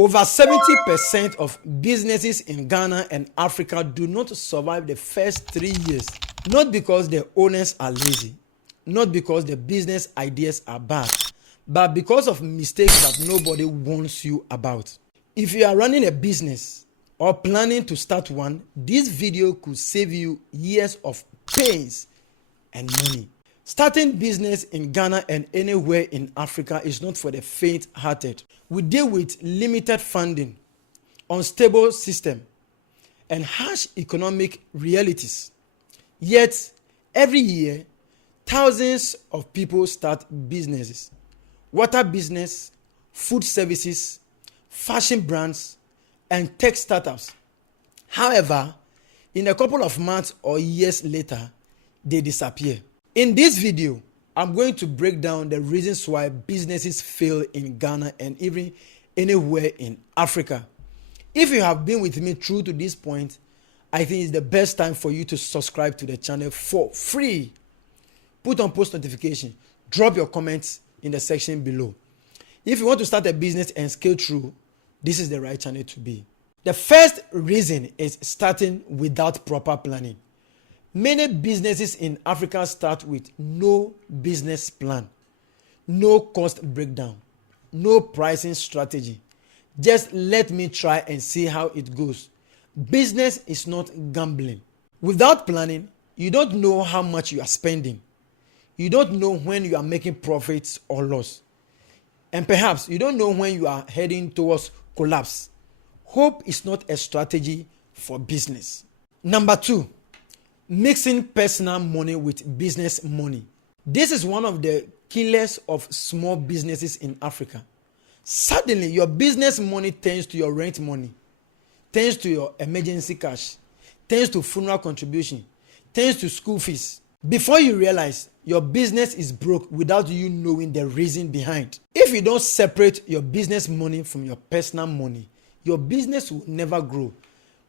Over 70% of businesses in Ghana and Africa do not survive the first 3 years. Not because the owners are lazy, not because the business ideas are bad, but because of mistakes that nobody warns you about. If you are running a business or planning to start one, this video could save you years of pains and money. Starting business in Ghana and anywhere in Africa is not for the faint-hearted. We deal with limited funding, unstable system, and harsh economic realities. Yet, every year, thousands of people start businesses. Water business, food services, fashion brands, and tech startups. However, in a couple of months or years later, they disappear. In this video, I'm going to break down the reasons why businesses fail in Ghana and even anywhere in Africa. If you have been with me through to this point, I think it's the best time for you to subscribe to the channel for free. Put on post notification. Drop your comments in the section below. If you want to start a business and scale through, this is the right channel to be. The first reason is starting without proper planning. Many businesses in Africa start with no business plan, no cost breakdown, no pricing strategy. Just let me try and see how it goes. Business is not gambling. Without planning, you don't know how much you are spending. You don't know when you are making profits or loss. And perhaps you don't know when you are heading towards collapse. Hope is not a strategy for business. Number 2, mixing personal money with business money. This is one of the killers of small businesses in Africa. Suddenly, your business money turns to your rent money, turns to your emergency cash, turns to funeral contribution, turns to school fees. Before you realize, your business is broke without you knowing the reason behind. If you don't separate your business money from your personal money, your business will never grow.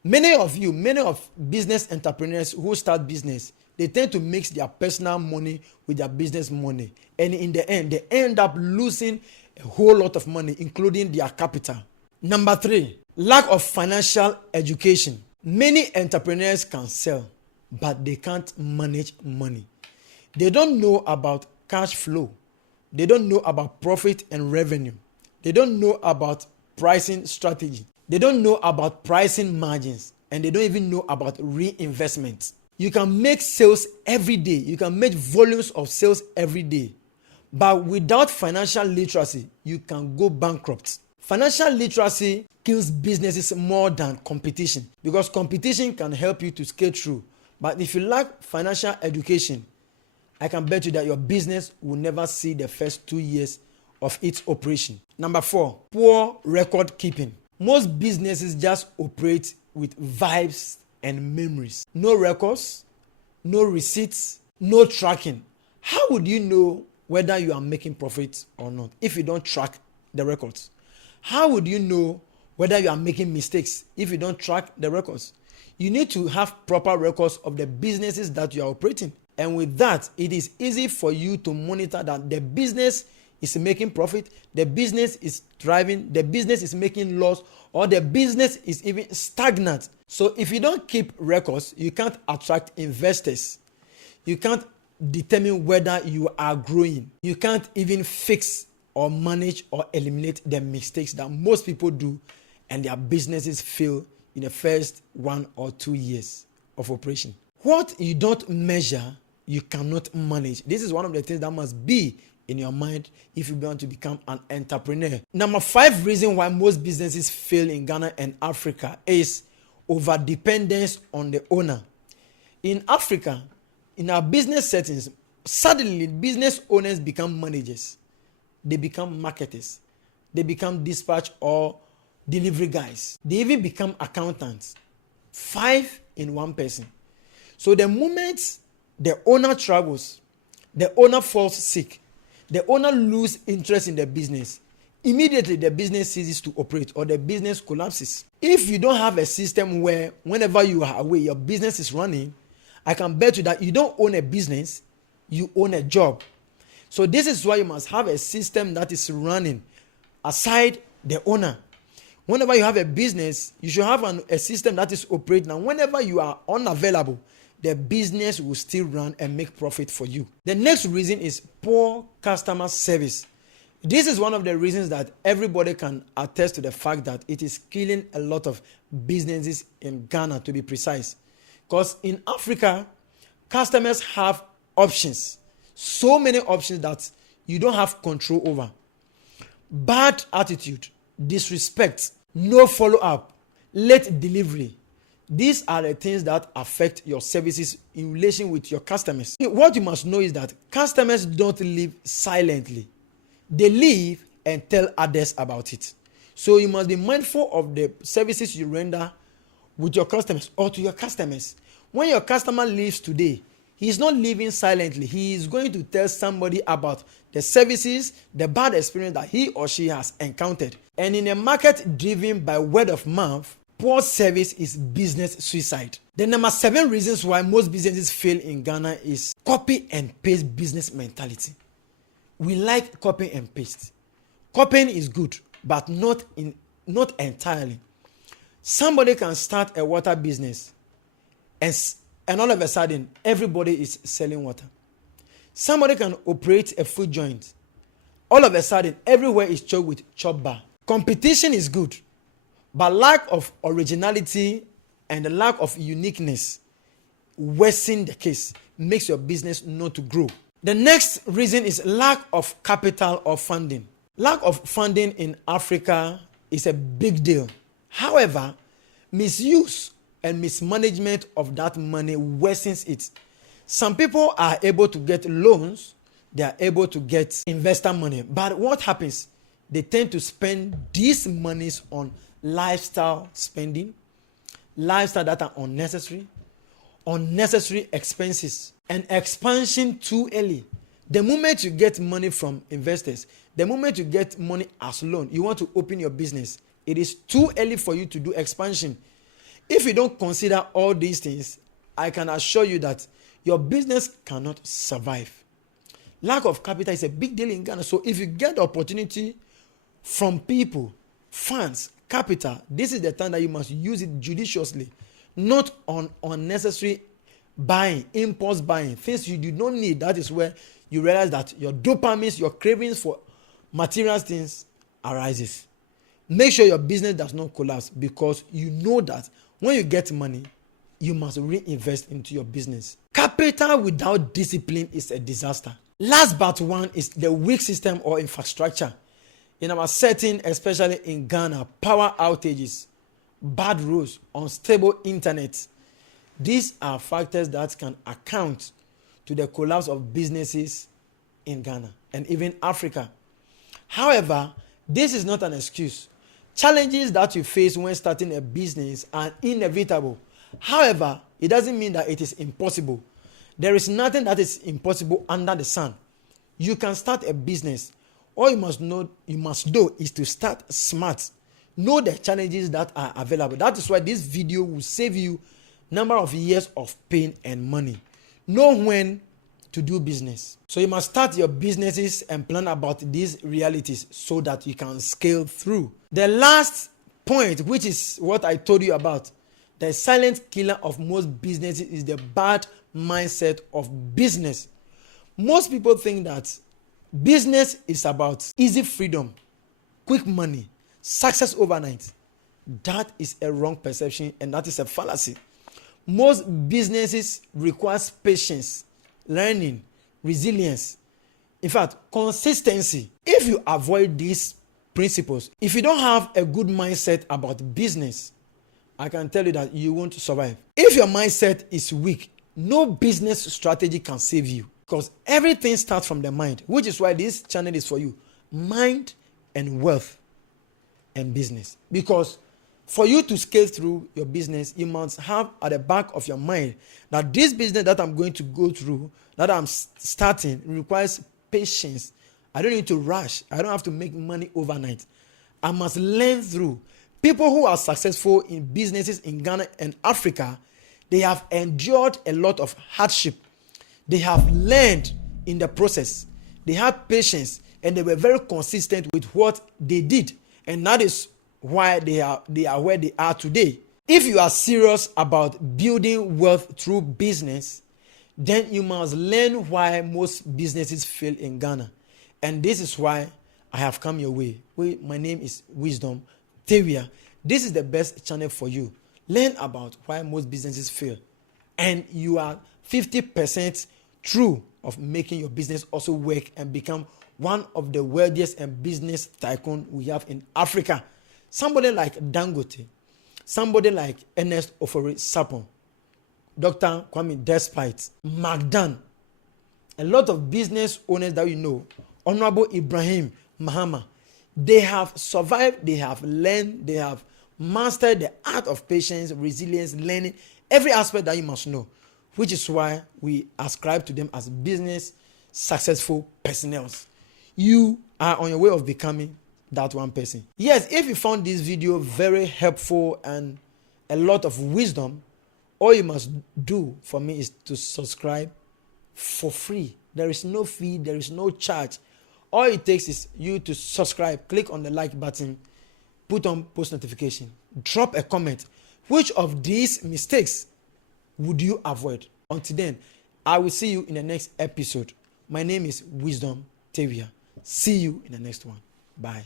Many of business entrepreneurs who start business, they tend to mix their personal money with their business money. And in the end, they end up losing a whole lot of money, including their capital. Number 3, lack of financial education. Many entrepreneurs can sell, but they can't manage money. They don't know about cash flow. They don't know about profit and revenue. They don't know about pricing strategy. They don't know about pricing margins, and they don't even know about reinvestment. You can make sales every day. You can make volumes of sales every day. But without financial literacy, you can go bankrupt. Financial literacy kills businesses more than competition, because competition can help you to scale through. But if you lack financial education, I can bet you that your business will never see the first 2 years of its operation. Number 4, poor record keeping. Most businesses just operate with vibes and memories. No records, no receipts, no tracking. How would you know whether you are making profits or not if you don't track the records? How would you know whether you are making mistakes if you don't track the records? You need to have proper records of the businesses that you are operating. And with that, it is easy for you to monitor that the business is making profit, the business is thriving, the business is making loss, or the business is even stagnant. So if you don't keep records, you can't attract investors. You can't determine whether you are growing. You can't even fix or manage or eliminate the mistakes that most people do, and their businesses fail in the first 1 or 2 years of operation. What you don't measure, you cannot manage. This is one of the things that must be in your mind if you want to become an entrepreneur. Number 5 reason why most businesses fail in Ghana and Africa is over-dependence on the owner. In Africa, in our business settings, suddenly business owners become managers. They become marketers. They become dispatch or delivery guys. They even become accountants. 5 in 1 person. So the moment the owner travels, the owner falls sick, the owner loses interest in the business, immediately the business ceases to operate or the business collapses. If you don't have a system where whenever you are away, your business is running, I can bet you that you don't own a business, you own a job. So this is why you must have a system that is running aside the owner. Whenever you have a business, you should have a system that is operating. And whenever you are unavailable, the business will still run and make profit for you. The next reason is poor customer service. This is one of the reasons that everybody can attest to the fact that it is killing a lot of businesses in Ghana, to be precise. Because in Africa, customers have options. So many options that you don't have control over. Bad attitude, disrespect, no follow-up, late delivery. These are the things that affect your services in relation with your customers. What you must know is that customers don't live silently. They live and tell others about it. So you must be mindful of the services you render with your customers or to your customers. When your customer leaves today, he is not living silently. He is going to tell somebody about the services, the bad experience that he or she has encountered. And in a market driven by word of mouth, poor service is business suicide. The number 7 reasons why most businesses fail in Ghana is copy and paste business mentality. We like copy and paste. Copying is good, but not entirely. Somebody can start a water business and all of a sudden, everybody is selling water. Somebody can operate a food joint. All of a sudden, everywhere is choked with chop bar. Competition is good, but lack of originality and the lack of uniqueness worsen the case, makes your business not to grow. The next reason is lack of capital or funding. Lack of funding in Africa is a big deal. However, misuse and mismanagement of that money worsens it. Some people are able to get loans, they are able to get investor money. But what happens? They tend to spend these monies on lifestyle spending, lifestyle that are unnecessary expenses, and expansion too early. The moment you get money from investors, the moment you get money as loan, you want to open your business, it is too early for you to do expansion. If you don't consider all these things, I can assure you that your business cannot survive. Lack of capital is a big deal in Ghana. So if you get the opportunity from people, funds, capital, this is the time that you must use it judiciously, not on unnecessary buying, impulse buying, things you do not need. That is where you realize that your dopamine, your cravings for material things arises. Make sure your business does not collapse, because you know that when you get money, you must reinvest into your business. Capital without discipline is a disaster. Last but one is the weak system or infrastructure. In our setting, especially in Ghana, power outages, bad roads, unstable internet. These are factors that can account to the collapse of businesses in Ghana and even Africa. However, this is not an excuse. Challenges that you face when starting a business are inevitable. However, it doesn't mean that it is impossible. There is nothing that is impossible under the sun. You can start a business. All you must do is to start smart. Know the challenges that are available. That is why this video will save you number of years of pain and money. Know when to do business. So you must start your businesses and plan about these realities so that you can scale through. The last point, which is what I told you about, the silent killer of most businesses is the bad mindset of business. Most people think that business is about easy freedom, quick money, success overnight. That is a wrong perception, and that is a fallacy. Most businesses require patience, learning, resilience. In fact, consistency. If you avoid these principles, if you don't have a good mindset about business, I can tell you that you won't survive. If your mindset is weak, no business strategy can save you, because everything starts from the mind, which is why this channel is for you. Mind and wealth and business. Because for you to scale through your business, you must have at the back of your mind that this business that I'm going to go through, that I'm starting, requires patience. I don't need to rush. I don't have to make money overnight. I must learn through. People who are successful in businesses in Ghana and Africa, they have endured a lot of hardship. They have learned in the process. They had patience, and they were very consistent with what they did. And that is why they are where they are today. If you are serious about building wealth through business, then you must learn why most businesses fail in Ghana. And this is why I have come your way. My name is Wisdom Tewia. This is the best channel for you. Learn about why most businesses fail. And you are 50% true of making your business also work and become one of the wealthiest and business tycoon we have in Africa. Somebody like Dangote, somebody like Ernest Ofori Sapon, Dr. Kwame Despite, McDan, a lot of business owners that you know, Honorable Ibrahim Mahama, they have survived, they have learned, they have mastered the art of patience, resilience, learning, every aspect that you must know, which is why we ascribe to them as business successful personnel. You are on your way of becoming that one person. Yes, if you found this video very helpful and a lot of wisdom, all you must do for me is to subscribe for free. There is no fee, there is no charge. All it takes is you to subscribe, click on the like button, put on post notification, drop a comment. Which of these mistakes would you avoid? Until then, I will see you in the next episode. My name is Wisdom Tewia. See you in the next one. Bye.